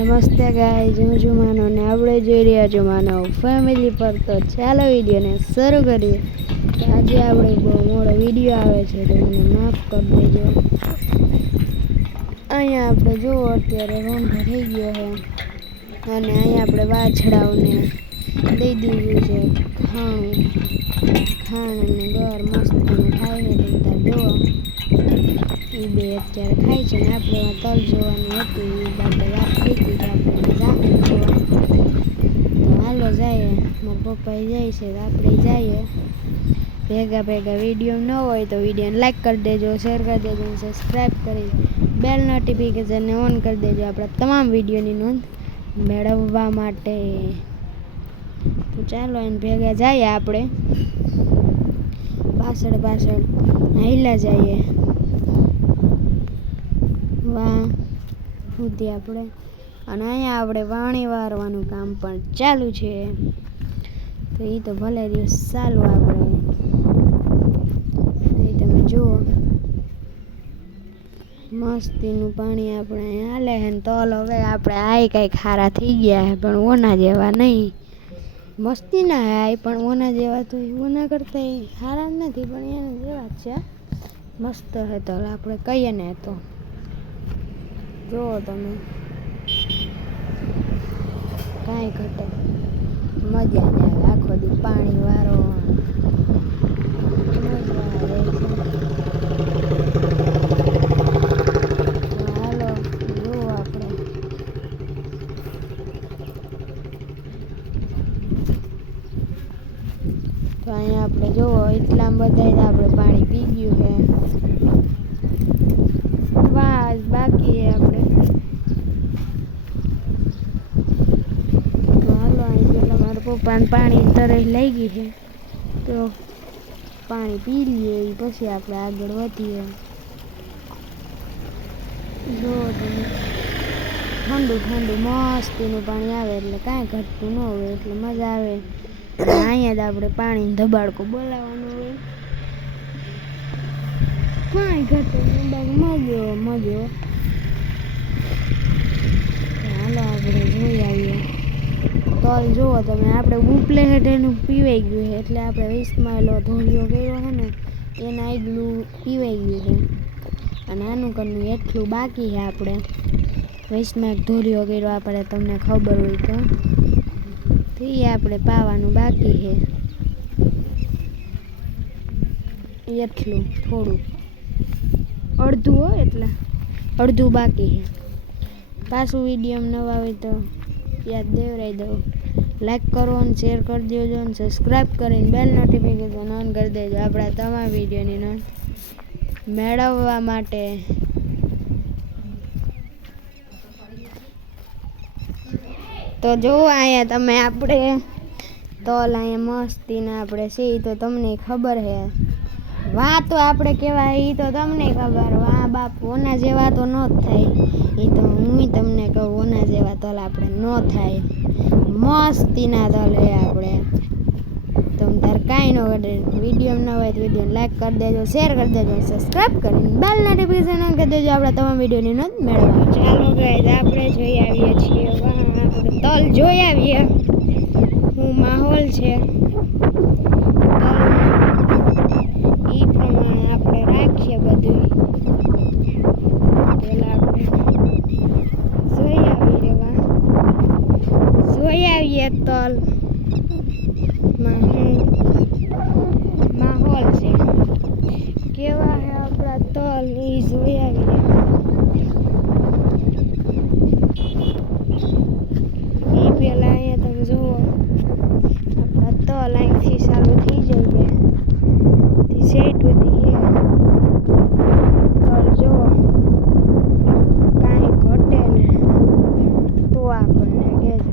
નમસ્તે ગાઈઝ, હું છું માનવ ને આપણે જોઈ રહ્યા છો માનવ ફેમિલી પર. તો ચાલો વિડીયોને શરૂ કરીએ. તો આજે આપણે બહુ મોડો વિડીયો આવે છે તો મને માફ કરી દેજો. અહીંયા આપણે જુઓ અત્યારે રોંઢો થઈ ગયો છે અને અહીંયા આપણે વાછડાઓને દઈ દીધું છે ખાણ અને ગર મસ્ત ખાય છે. તમે તાર જુઓ એ બે અત્યારે ખાય છે ને આપણે તલ જોવાનું હતું એ બાબતે વાત થઈ હતી કે આપણે જાવું જોવાનું. તો હાલો જાય, મારા પપ્પા જાય છે તો આપણે જઈએ ભેગા વિડીયો ન હોય તો વિડીયોને લાઈક કરી દેજો, શેર કરી દેજો, સબસ્ક્રાઈબ કરી બેલ નોટિફિકેશનને ઓન કરી દેજો આપણા તમામ વિડીયોની નોંધ મેળવવા માટે. તો ચાલો એને ભેગા જઈએ, આપણે પાછળ હાઈલા જઈએ વાહ સુધી આપણે. અને અહીંયા આપણે વાણી વારવાનું કામ પણ ચાલુ છે. તો એ તો ભલે દિવસ ચાલુ આપણે અહીં તમે જુઓ મસ્તીનું પાણી આપણે હાલે છે ને તલ હવે આપણે આય કાંઈ ખારા થઈ ગયા છે પણ ઓના જેવા નહીં. મસ્તી ના હાય પણ ઓના જેવા તો ઓના કરતા એ સારા નથી પણ એના જેવા જ છે. મસ્ત છે તલ આપણે કહીએ ને તો જુઓ તમે કાંઈ ઘટે મજા આવે આખો દી પાણી વારો મજા આવે છે. હાલો જુઓ આપણે તો અહીંયા આપણે જુઓ એટલા બધા આપણે પાણી પી ગયું છે. વાહ બાકી છે આપણે. તો હાલો અહીં પેલા મારા પપ્પાને પાણી તરસ લઈ ગઈ છે તો પાણી પી લઈએ પછી આપણે આગળ વધીએ. જો તમે ઠંડુ મસ્તીનું પાણી આવે એટલે કાંઈ ઘટતું ન હોય એટલે મજા આવે. અહીંયા જ આપણે પાણીને ધબાડકો બોલાવવાનું હોય કાંઈ ઘટે મજો. હાલો આપણે જોઈ આવીએ તલ જુઓ તમે આપણે ઉપલે હેઠ એનું પીવાઈ ગયું છે એટલે આપણે 20 એલો ધોળિયો કર્યો છે ને એના આગલું પીવાઈ ગયું છે અને આનું કરનું એટલું બાકી છે. આપણે 20 ધોળિયો કર્યો આપણે તમને ખબર હોય તો એ આપણે પાવાનું બાકી છે એટલું થોડું અડધું હોય એટલે અડધું બાકી છે. પાછું વિડીયો નવા હોય તો યાદ દેવરાઈ દો, લાઈક કરો અને શેર કરી દેજો અને સબસ્ક્રાઈબ કરીને બેલ નોટિફિકેશન ઓન કરી દેજો આપણા તમામ વિડીયોની નોંધ મેળવવા માટે. તો જો અહીંયા તમે આપણે તલ અહીંયા મસ્તીના આપણે છે તો તમને ખબર છે. વાહ તો આપણે કહેવાય એ તો તમને ખબર. વાહ બાપ ઓના જેવા તો ન જ થાય એ તો હું તમને કહું ઓના જેવા તલ આપણે ન થાય. મસ્તીના તલ હે આપણે. તમે તાર કાંઈ ન કરે વિડીયો ન હોય તો વિડીયોને લાઈક કરી દેજો, શેર કરી દેજો, સબસ્ક્રાઈબ કરીને બેલ નોટિફિકેશન ઓન કરી દેજો આપણા તમામ વિડીયોની નોંધ મેળવવા. ચાલો ગાઈઝ આપણે જોઈ આવીએ છીએ. વાહ આપણે તલ જોઈ આવીએ હું માહોલ છે એ પ્રમાણે આપણે રાખીએ બધું. પેલા આપણે જોઈ આવીએ તલ માહોલ છે કેવા છે આપણા તલ એ જોઈ આવીએ. એ પેલા અહીંયા તમે જુઓ આપણા તલ અહીંથી ચાલુ થઈ જાય સેટ વધી તલ જુઓ કાંઈ ઘટે ને તો આપણને કહેજો.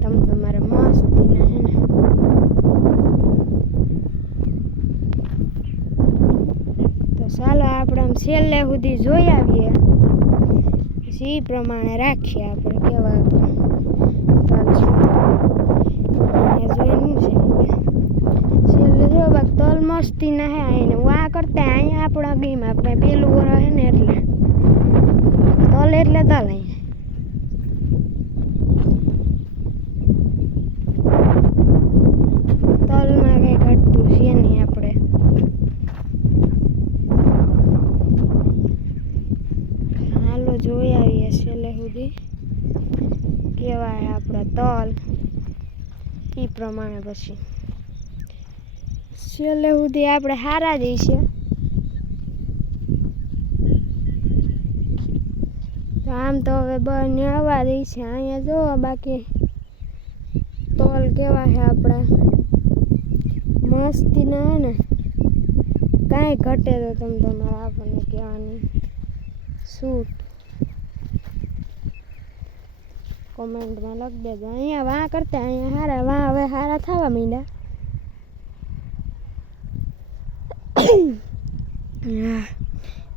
તમે તમારે મસ્તીને હે ને તો ચાલો આપણે આમ છેલ્લે સુધી જોઈ આવીએ પછી એ પ્રમાણે રાખીએ આપણે કેવા જોઈનું છે. છેલ્લે જો તલ મસ્તી ના હે એને વા કરતા અહીંયા આપણા ગીમ આપણે પેલું રહે ને એટલે તલ અહીંયા સુધી કહેવાય આપણા તલ એ પ્રમાણે પછી છેલ્લે સુધી આપણે હારા જઈશે. આમ તો હવે બંને આવવા દઈ છે અહીંયા જો બાકી તોલ કેવા છે આપણા મસ્તી ના હે ને કાંઈ ઘટે તો તમે તમારા આપણને કહેવાની શૂટ કોમેન્ટમાં લખી દેજો. અહીંયા વાં કરતા અહીંયા હારા વાં હવે હારા થવા માંડ્યા.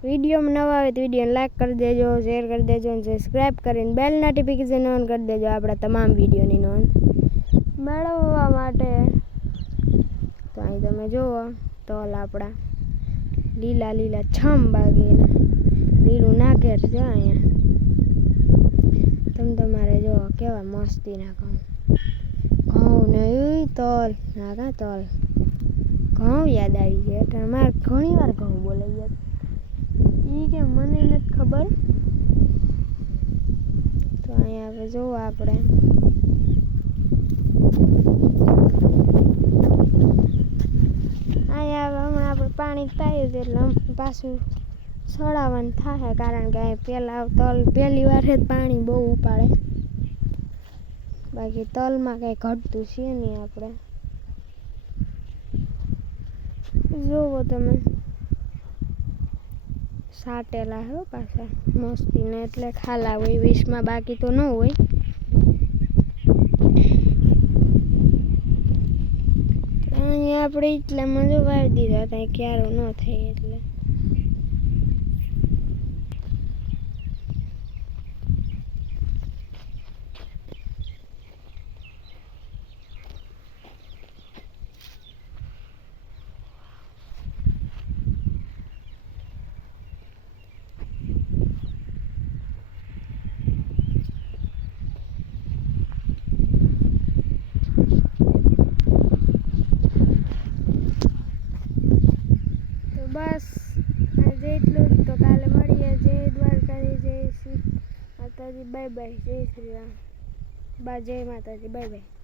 વિડીયોમાં નવા આવે તો વિડીયોને લાઈક કરી દેજો, શેર કરી દેજો અને સબસ્ક્રાઈબ કરીને બેલ નોટિફિકેશન ઓન કરી દેજો આપણા તમામ વિડીયોની નોંધ મેળવવા માટે. તો અહીં તમે જુઓ તલ આપણા લીલા લીલા છમ બાગીને લીલું નાખે છે અહીંયા. તમે તમારે જો કેવા મસ્તીના ઘઉં ને તલ ના કાં તલ ઘઉં યાદ આવી ગયા એટલે મારે ઘણી વાર ઘઉં બોલાઈ ગયા એ કે મને નથી ખબર. તો અહીંયા હવે જોવો આપણે અહીંયા હવે હમણાં આપણે પાણી પાયું છે એટલે પાછું સડાવવાનું થાય કારણ કે અહીં પહેલાં તલ પહેલી વાર જ પાણી બહુ ઉપાડે. બાકી તલમાં કંઈ ઘટતું છે નહીં. આપણે જોવો તમે સાટેલા હો પાછા મસ્તીને એટલે ખાલા હોય વીસમાં બાકી તો ન હોય. અહીંયા આપણે એટલામાં જો વાવી દીધા હતા ક્યારો ન થાય એટલે બસ આજે એટલું જ. તો કાલે મળીએ. જય દ્વારકાધીશ, જય શ્રી માતાજી, બાય બાય. જય શ્રી રામ, જય માતાજી, બાય બાય.